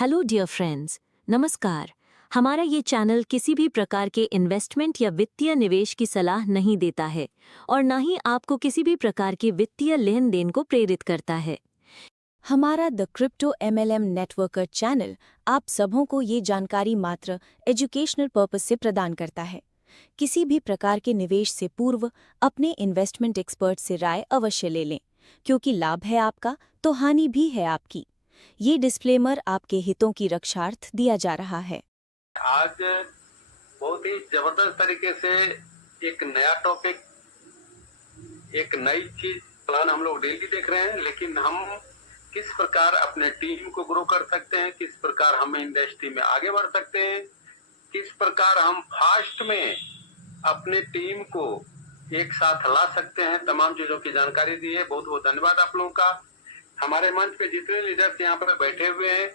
Hello dear friends, नमस्कार। हमारा ये चैनल किसी भी प्रकार के इन्वेस्टमेंट या वित्तीय निवेश की सलाह नहीं देता है और ना ही आपको किसी भी प्रकार के वित्तीय लेन देन को प्रेरित करता है। हमारा the crypto MLM networker channel आप सबों को ये जानकारी मात्र एजुकेशनल पर्पस से प्रदान करता है। किसी भी प्रकार के निवेश से पूर्व अपने इन्वेस्टमेंट एक्सपर्ट से राय अवश्य ले लें, क्योंकि लाभ है आपका तो हानि भी है आपकी। ये डिस्क्लेमर आपके हितों की रक्षार्थ दिया जा रहा है। आज बहुत ही जबरदस्त तरीके से एक नया टॉपिक, एक नई चीज प्लान हम लोग डेली देख रहे हैं, लेकिन हम किस प्रकार अपने टीम को ग्रो कर सकते हैं, किस प्रकार हम इंडस्ट्री में आगे बढ़ सकते हैं, किस प्रकार हम फास्ट में अपने टीम को एक साथ ला सकते हैं, तमाम चीजों की जानकारी दी है। बहुत बहुत धन्यवाद आप लोगों का। हमारे मंच पे जितने लीडर्स यहाँ पर बैठे हुए हैं,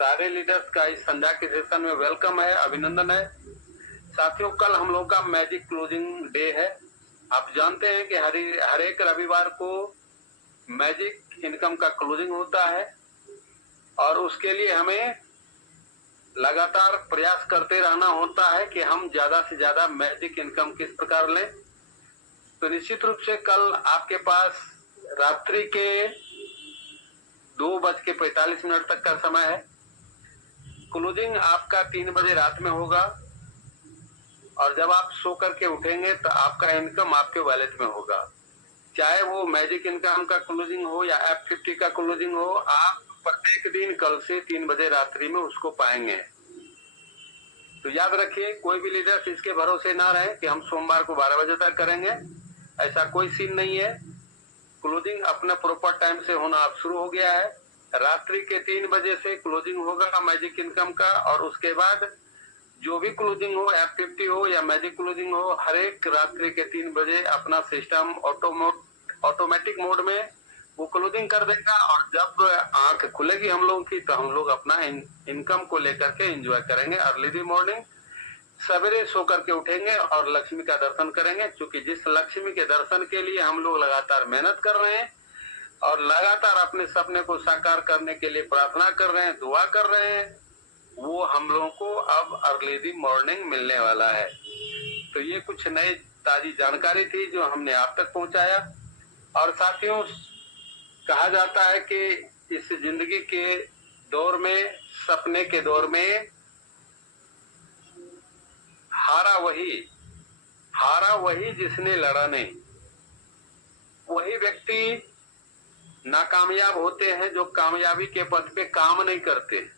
सारे लीडर्स का इस संध्या के सेशन में वेलकम है, अभिनंदन है। साथियों, कल हम लोग का मैजिक क्लोजिंग डे है। आप जानते हैं कि हर एक रविवार को मैजिक इनकम का क्लोजिंग होता है और उसके लिए हमें लगातार प्रयास करते रहना होता है कि हम ज्यादा से ज्यादा मैजिक इनकम किस प्रकार लें। तो निश्चित रूप से कल आपके पास रात्रि के 2:45 तक का समय है। क्लोजिंग आपका 3 बजे रात में होगा और जब आप सो करके उठेंगे तो आपका इनकम आपके वॉलेट में होगा। चाहे वो मैजिक इनकम का क्लोजिंग हो या F50 का क्लोजिंग हो, आप प्रत्येक दिन कल से 3 बजे रात्रि में उसको पाएंगे। तो याद रखिए, कोई भी लीडर इसके भरोसे ना रहे कि हम सोमवार को 12 बजे तक करेंगे। ऐसा कोई सीन नहीं है। क्लोजिंग अपना प्रॉपर टाइम से होना अब शुरू हो गया है। रात्रि के 3 बजे से क्लोजिंग होगा मैजिक इनकम का, और उसके बाद जो भी क्लोजिंग हो, F50 हो या मैजिक क्लोजिंग हो, हर एक रात्रि के 3 बजे अपना सिस्टम ऑटोमेटिक मोड में वो क्लोजिंग कर देगा। और जब आंख खुलेगी हम लोगों की, तो हम लोग अपना इनकम को लेकर के एंजॉय करेंगे। अर्ली दी मॉर्निंग सवेरे सो करके उठेंगे और लक्ष्मी का दर्शन करेंगे, क्योंकि जिस लक्ष्मी के दर्शन के लिए हम लोग लगातार मेहनत कर रहे हैं और लगातार अपने सपने को साकार करने के लिए प्रार्थना कर रहे हैं, दुआ कर रहे हैं, वो हम लोगों को अब अर्ली दी मॉर्निंग मिलने वाला है। तो ये कुछ नई ताजी जानकारी थी जो हमने आप तक पहुंचाया। और साथियों, कहा जाता है कि इस जिंदगी के दौर में, सपने के दौर में, हारा वही जिसने लड़ा नहीं। वही व्यक्ति नाकामयाब होते हैं जो कामयाबी के पथ पे काम नहीं करते।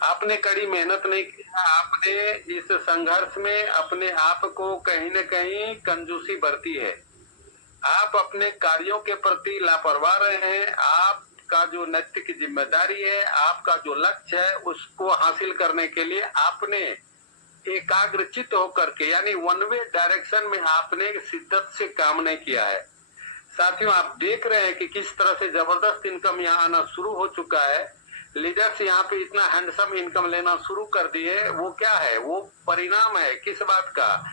आपने कड़ी मेहनत नहीं किया, आपने इस संघर्ष में अपने आप को कहीं न कहीं कंजूसी बरती है, आप अपने कार्यों के प्रति लापरवाह रहे हैं। आपका जो नैतिक जिम्मेदारी है, आपका जो लक्ष्य है, उसको हासिल करने के लिए आपने एकाग्रचित होकर के, यानी वन वे डायरेक्शन में आपने शिद्दत से काम नहीं किया है। साथियों, आप देख रहे हैं कि किस तरह से जबरदस्त इनकम यहाँ आना शुरू हो चुका है। लीडर्स यहाँ पे इतना हैंडसम इनकम लेना शुरू कर दिए। वो क्या है? वो परिणाम है किस बात का?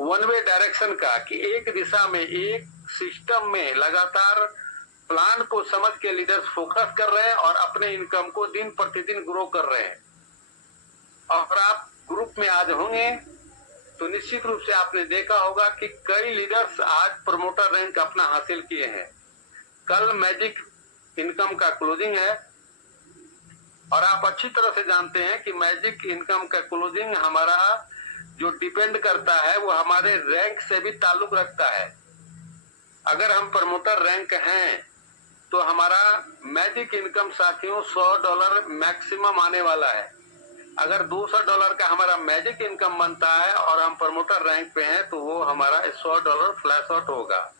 वन वे डायरेक्शन का, कि एक दिशा में, एक सिस्टम में लगातार प्लान को समझ के लीडर्स फोकस कर रहे हैं और अपने इनकम को दिन प्रतिदिन ग्रो कर रहे हैं। और आप ग्रुप में आज होंगे तो निश्चित रूप से आपने देखा होगा कि कई लीडर्स आज प्रमोटर रैंक अपना हासिल किए हैं। कल मैजिक इनकम का क्लोजिंग है और आप अच्छी तरह से जानते हैं कि मैजिक इनकम का क्लोजिंग हमारा जो डिपेंड करता है वो हमारे रैंक से भी ताल्लुक रखता है। अगर हम प्रमोटर रैंक हैं तो हमारा मैजिक इनकम साथियों $100 मैक्सिमम आने वाला है। अगर $200 का हमारा मैजिक इनकम बनता है और हम प्रमोटर रैंक पे हैं तो वो हमारा $100 फ्लैश आउट होगा।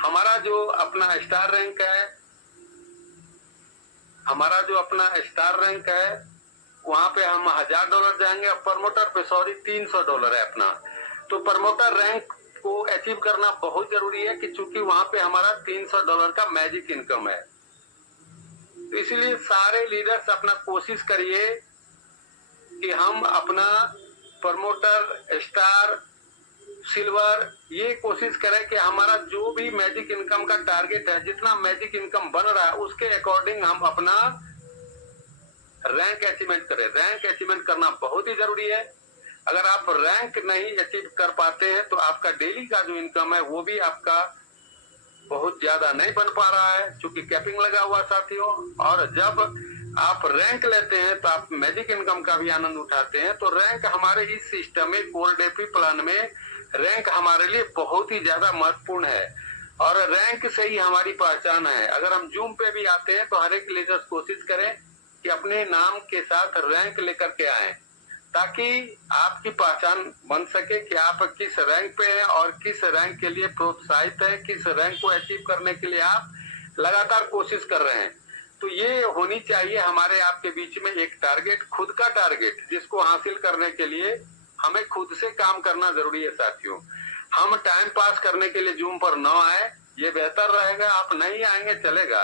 हमारा जो अपना स्टार रैंक है, वहां पे हम $1000 जाएंगे और प्रमोटर पे $300 है अपना। तो प्रमोटर रैंक को अचीव करना बहुत जरूरी है, कि चूंकि वहां पे हमारा $300 का मैजिक इनकम है। तो इसलिए सारे लीडर्स अपना कोशिश करिए कि हम अपना प्रमोटर, स्टार सिल्वर, ये कोशिश करें कि हमारा जो भी मैजिक इनकम का टारगेट है, जितना मैजिक इनकम बन रहा है उसके अकॉर्डिंग हम अपना रैंक अचीवमेंट करें। रैंक अचीवमेंट करना बहुत ही जरूरी है। अगर आप रैंक नहीं अचीव कर पाते हैं तो आपका डेली का जो इनकम है वो भी आपका बहुत ज्यादा नहीं बन पा रहा है, क्योंकि कैपिंग लगा हुआ साथियों। और जब आप रैंक लेते हैं तो आप मैजिक इनकम का भी आनंद उठाते हैं। तो रैंक हमारे इस सिस्टम में, कोर डेफी प्लान में रैंक हमारे लिए बहुत ही ज्यादा महत्वपूर्ण है और रैंक से ही हमारी पहचान है। अगर हम जूम पे भी आते हैं तो हर एक लीडर्स कोशिश करें कि अपने नाम के साथ रैंक लेकर के आए, ताकि आपकी पहचान बन सके कि आप किस रैंक पे हैं और किस रैंक के लिए प्रोत्साहित है, किस रैंक को अचीव करने के लिए आप लगातार कोशिश कर रहे हैं। तो ये होनी चाहिए हमारे आपके बीच में एक टारगेट, खुद का टारगेट, जिसको हासिल करने के लिए हमें खुद से काम करना जरूरी है साथियों। हम टाइम पास करने के लिए जूम पर न आए, ये बेहतर रहेगा। आप नहीं आएंगे चलेगा,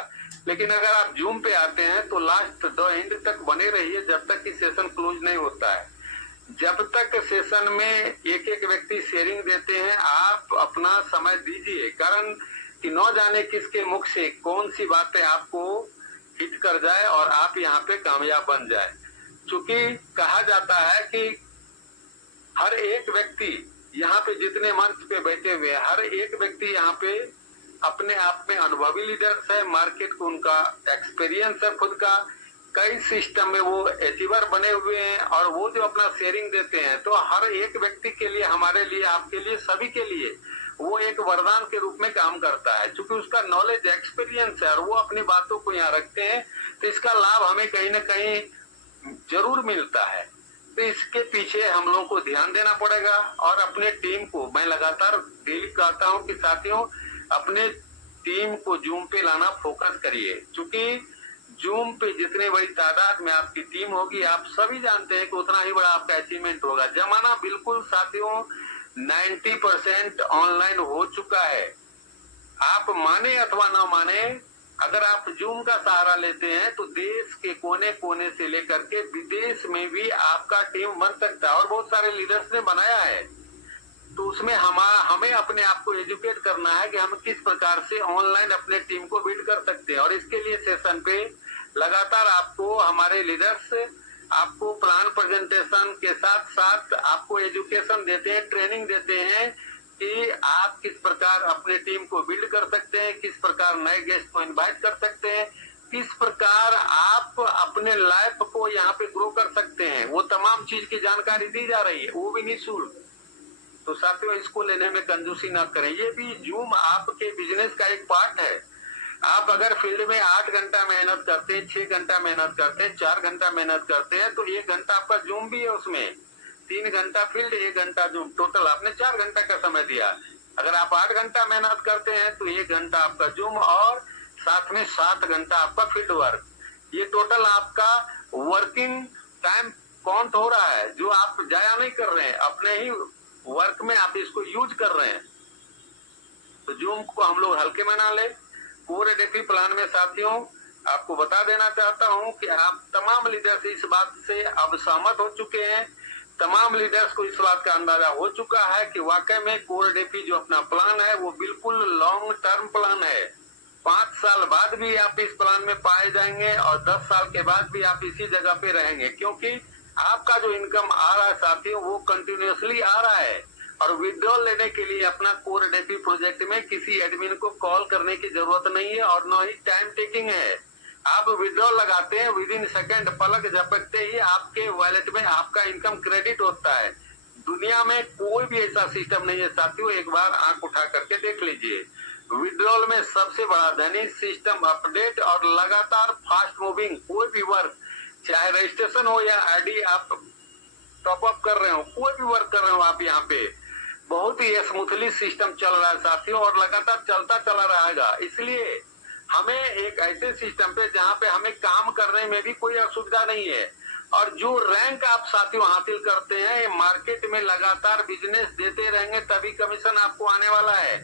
लेकिन अगर आप जूम पे आते हैं तो लास्ट द एंड तक बने रहिए, जब तक कि सेशन क्लोज नहीं होता है। जब तक सेशन में एक एक व्यक्ति शेयरिंग देते हैं, आप अपना समय दीजिए, कारण कि न जाने किसके मुख से कौन सी बातें आपको हिट कर जाए और आप यहाँ पे कामयाब बन जाए। क्योंकि कहा जाता है कि हर एक व्यक्ति यहाँ पे, जितने मंच पे बैठे हुए हैं, हर एक व्यक्ति यहाँ पे अपने आप में अनुभवी लीडर्स है, मार्केट को उनका एक्सपीरियंस है खुद का, कई सिस्टम में वो अचीवर बने हुए हैं और वो जो अपना शेयरिंग देते हैं, तो हर एक व्यक्ति के लिए, हमारे लिए, आपके लिए, सभी के लिए वो एक वरदान के रूप में काम करता है, क्योंकि उसका नॉलेज, एक्सपीरियंस है और वो अपनी बातों को यहाँ रखते हैं। तो इसका लाभ हमें कहीं ना कहीं जरूर मिलता है। तो इसके पीछे हम लोगों को ध्यान देना पड़ेगा और अपने टीम को, मैं लगातार डेली कहता हूँ कि साथियों अपने टीम को जूम पे लाना फोकस करिए, क्योंकि जूम पे जितने बड़ी तादाद में आपकी टीम होगी, आप सभी जानते हैं कि उतना ही बड़ा आपका अचीवमेंट होगा। जमाना बिल्कुल साथियों 90% ऑनलाइन हो चुका है। आप माने अथवा ना माने, अगर आप जूम का सहारा लेते हैं तो देश के कोने कोने से लेकर के विदेश में भी आपका टीम बन सकता है और बहुत सारे लीडर्स ने बनाया है। तो उसमें हमें अपने आप को एजुकेट करना है कि हम किस प्रकार से ऑनलाइन अपने टीम को बिल्ड कर सकते हैं। और इसके लिए सेशन पे लगातार आपको हमारे लीडर्स आपको प्लान प्रेजेंटेशन के साथ साथ आपको एजुकेशन देते हैं, ट्रेनिंग देते हैं कि आप किस प्रकार अपने टीम को बिल्ड कर सकते हैं, किस प्रकार नए गेस्ट को इनवाइट कर सकते हैं, किस प्रकार आप अपने लाइफ को यहाँ पे ग्रो कर सकते हैं। वो तमाम चीज की जानकारी दी जा रही है, वो भी निःशुल्क। तो साथियों इसको लेने में कंजूसी ना करें। ये भी जूम आपके बिजनेस का एक पार्ट है। आप अगर फील्ड में 8 घंटा मेहनत करते हैं, 6 घंटा मेहनत करते हैं, 4 घंटा मेहनत करते हैं, तो 1 घंटा आपका जूम भी है उसमें। 3 घंटा फील्ड, 1 घंटा जूम, टोटल आपने 4 घंटा का समय दिया। अगर आप 8 घंटा मेहनत करते हैं तो 1 घंटा आपका जूम और साथ में 7 घंटा आपका फील्ड वर्क। ये टोटल आपका वर्किंग टाइम काउंट हो रहा है, जो आप जाया नहीं कर रहे हैं, अपने ही वर्क में आप इसको यूज कर रहे हैं। तो जूम को हम लोग हल्के में ना ले। कोर डेफी प्लान में साथियों आपको बता देना चाहता हूं कि आप तमाम लीडर्स इस बात से अब सहमत हो चुके हैं। तमाम लीडर्स को इस बात का अंदाजा हो चुका है कि वाकई में कोर डेफी जो अपना प्लान है वो बिल्कुल लॉन्ग टर्म प्लान है। 5 साल बाद भी आप इस प्लान में पाए जाएंगे और 10 साल के बाद भी आप इसी जगह पे रहेंगे, क्योंकि आपका जो इनकम आ रहा है साथियों वो कंटिन्यूअसली आ रहा है। और विड्रॉल लेने के लिए अपना कोर डेफी प्रोजेक्ट में किसी एडमिन को कॉल करने की जरूरत नहीं है और न ही टाइम टेकिंग है। आप विड्रॉल लगाते हैं, विद इन सेकेंड, पलक झपकते ही आपके वॉलेट में आपका इनकम क्रेडिट होता है। दुनिया में कोई भी ऐसा सिस्टम नहीं है साथियों, एक बार आंख उठा करके देख लीजिए। विड्रॉल में सबसे बड़ा दैनिक सिस्टम अपडेट और लगातार फास्ट मूविंग कोई भी वर्क, चाहे रजिस्ट्रेशन हो या आईडी आप टॉप अप कर रहे हो, कोई भी वर्क कर रहे हो आप, यहाँ पे बहुत ही स्मूथली सिस्टम चल रहा है साथियों और लगातार चलता चला रहेगा। इसलिए हमें एक ऐसे सिस्टम पे जहाँ पे हमें काम करने में भी कोई असुविधा नहीं है। और जो रैंक आप साथियों हासिल करते हैं, मार्केट में लगातार बिजनेस देते रहेंगे, तभी कमीशन आपको आने वाला है,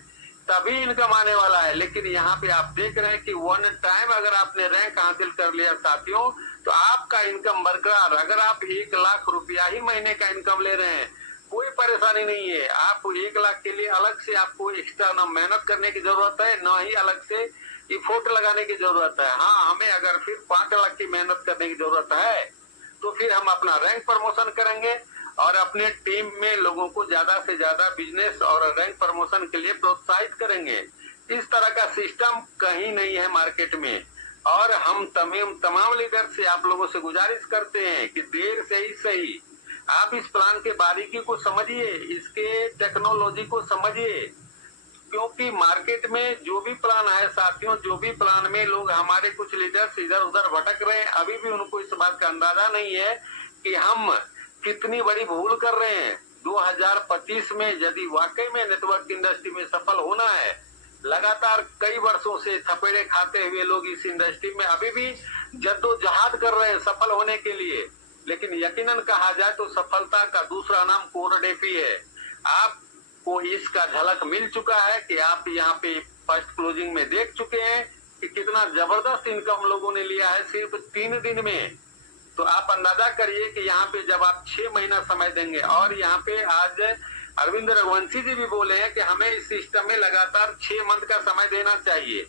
तभी इनकम आने वाला है। लेकिन यहाँ पे आप देख रहे हैं कि वन टाइम अगर आपने रैंक हासिल कर लिया साथियों, तो आपका इनकम बरकरार। अगर आप 1 लाख रुपया ही महीने का इनकम ले रहे हैं, कोई परेशानी नहीं है। आप 1 लाख के लिए अलग से आपको एक्स्ट्रा ना मेहनत करने की जरूरत है, ना ही अलग से इफोर्ट लगाने की जरूरत है। हाँ, हमें अगर फिर 5 लाख की मेहनत करने की जरूरत है तो फिर हम अपना रैंक प्रमोशन करेंगे और अपने टीम में लोगों को ज्यादा से ज्यादा बिजनेस और रैंक प्रमोशन के लिए प्रोत्साहित करेंगे। इस तरह का सिस्टम कहीं नहीं है मार्केट में। और हम तमाम लीडर से आप लोगों से गुजारिश करते हैं कि देर से ही सही आप इस प्लान के बारीकी को समझिए, इसके टेक्नोलॉजी को समझिए, क्योंकि मार्केट में जो भी प्लान है साथियों, जो भी प्लान में लोग हमारे कुछ लीडर्स इधर उधर भटक रहे हैं, अभी भी उनको इस बात का अंदाजा नहीं है कि हम कितनी बड़ी भूल कर रहे हैं। 2025 में यदि वाकई में नेटवर्क इंडस्ट्री में सफल होना है, लगातार कई वर्षों से थपेड़े खाते हुए लोग इस इंडस्ट्री में अभी भी जद्दोजहद कर रहे हैं सफल होने के लिए, लेकिन यकीनन कहा जाए तो सफलता का दूसरा नाम कोरडेपी है। आपको इसका झलक मिल चुका है कि आप यहाँ पे फर्स्ट क्लोजिंग में देख चुके हैं कि कितना जबरदस्त इनकम लोगों ने लिया है सिर्फ 3 दिन में। तो आप अंदाजा करिए कि यहाँ पे जब आप 6 महीना समय देंगे, और यहाँ पे आज अरविंद रघुवंशी जी भी बोले हैं कि हमें इस सिस्टम में लगातार 6 मंथ का समय देना चाहिए।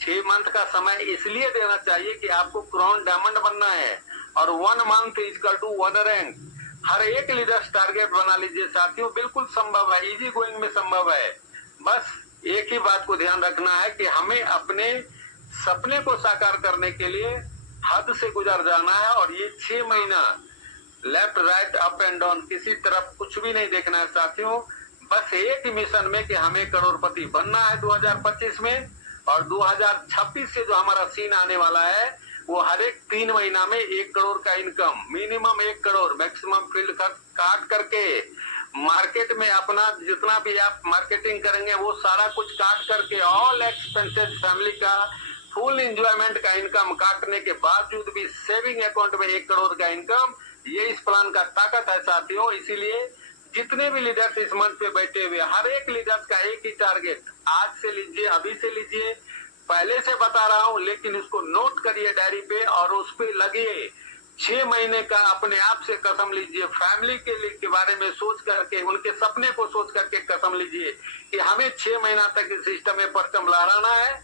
6 मंथ का समय इसलिए देना चाहिए कि आपको क्राउन डायमंड बनना है, और 1 मंथ इक्वल टू 1 रैंक। हर एक लीडर्स टारगेट बना लीजिए साथियों, बिल्कुल संभव है, इजी गोइंग में संभव है। बस एक ही बात को ध्यान रखना है कि हमें अपने सपने को साकार करने के लिए हद से गुजर जाना है, और ये 6 महीना left right up and down किसी तरफ कुछ भी नहीं देखना है साथियों। बस एक ही मिशन में कि हमें करोड़पति बनना है 2025 में, और 2026 से जो हमारा सीन आने वाला है वो हर एक 3 महीना में 1 करोड़ का income, minimum 1 crore, maximum field काट करके मार्केट में अपना जितना भी आप मार्केटिंग करेंगे वो सारा कुछ काट करके ऑल एक्सपेंसेस फैमिली का फुल एंजॉयमेंट का इनकम काटने के बावजूद भी सेविंग अकाउंट में 1 करोड़ का इनकम, ये इस प्लान का ताकत है साथियों। इसीलिए जितने भी लीडर्स इस मंच पे बैठे हुए, हर एक लीडर्स का एक ही टारगेट, आज से लीजिए, अभी से लीजिए, पहले से बता रहा हूं, लेकिन उसको नोट करिए डायरी पे और उस पे लगिए। 6 महीने का अपने आप से कसम लीजिए, फैमिली के बारे में सोच करके, उनके सपने को सोच करके कसम लीजिए कि हमें 6 महीना तक इस सिस्टम में परचम लहराना है।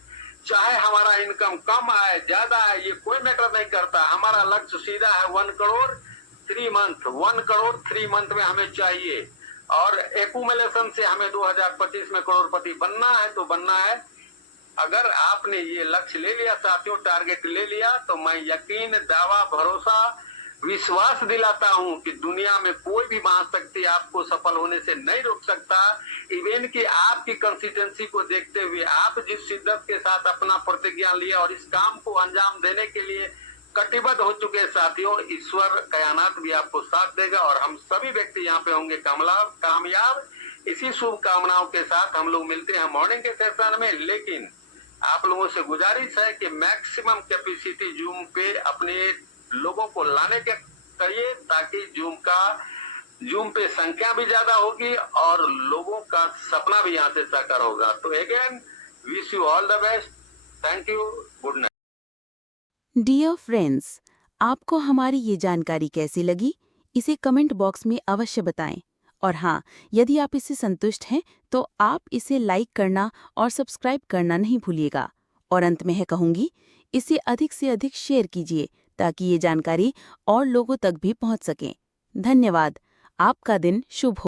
चाहे हमारा इनकम कम आए ज्यादा आए, ये कोई मैटर नहीं करता। हमारा लक्ष्य सीधा है 1 करोड़ 3 मंथ, 1 करोड़ 3 मंथ में हमें चाहिए, और एक्यूमुलेशन से हमें 2025 में करोड़पति बनना है तो बनना है। अगर आपने ये लक्ष्य ले लिया साथियों, टारगेट ले लिया, तो मैं यकीन, दावा, भरोसा, विश्वास दिलाता हूं कि दुनिया में कोई भी महाशक्ति आपको सफल होने से नहीं रोक सकता। इवन कि आपकी कंसिस्टेंसी को देखते हुए, आप जिस शिद्दत के साथ अपना प्रतिज्ञा लिया और इस काम को अंजाम देने के लिए कटिबद्ध हो चुके साथियों, ईश्वर कायनात भी आपको साथ देगा और हम सभी व्यक्ति यहाँ पे होंगे कामयाब। इसी शुभकामनाओं के साथ हम लोग मिलते हैं मॉर्निंग के सेशन में। लेकिन आप लोगों से गुजारिश है कि मैक्सिमम कैपेसिटी जूम पे अपने लोगों को लाने के करिए, ताकि जूम पे संख्या भी ज्यादा होगी और लोगों का सपना भी यहाँ से साकार होगा। तो again wish you all the best, thank you, good night. Dear friends, आपको हमारी ये जानकारी कैसी लगी, इसे कमेंट बॉक्स में अवश्य बताएं। और हाँ, यदि आप इससे संतुष्ट हैं तो आप इसे लाइक करना और सब्सक्राइब करना नहीं भूलिएगा। और अंत में है कहूँगी, इसे अधिक से अधिक शेयर कीजिए ताकि ये जानकारी और लोगों तक भी पहुँच सके। धन्यवाद। आपका दिन शुभ हो।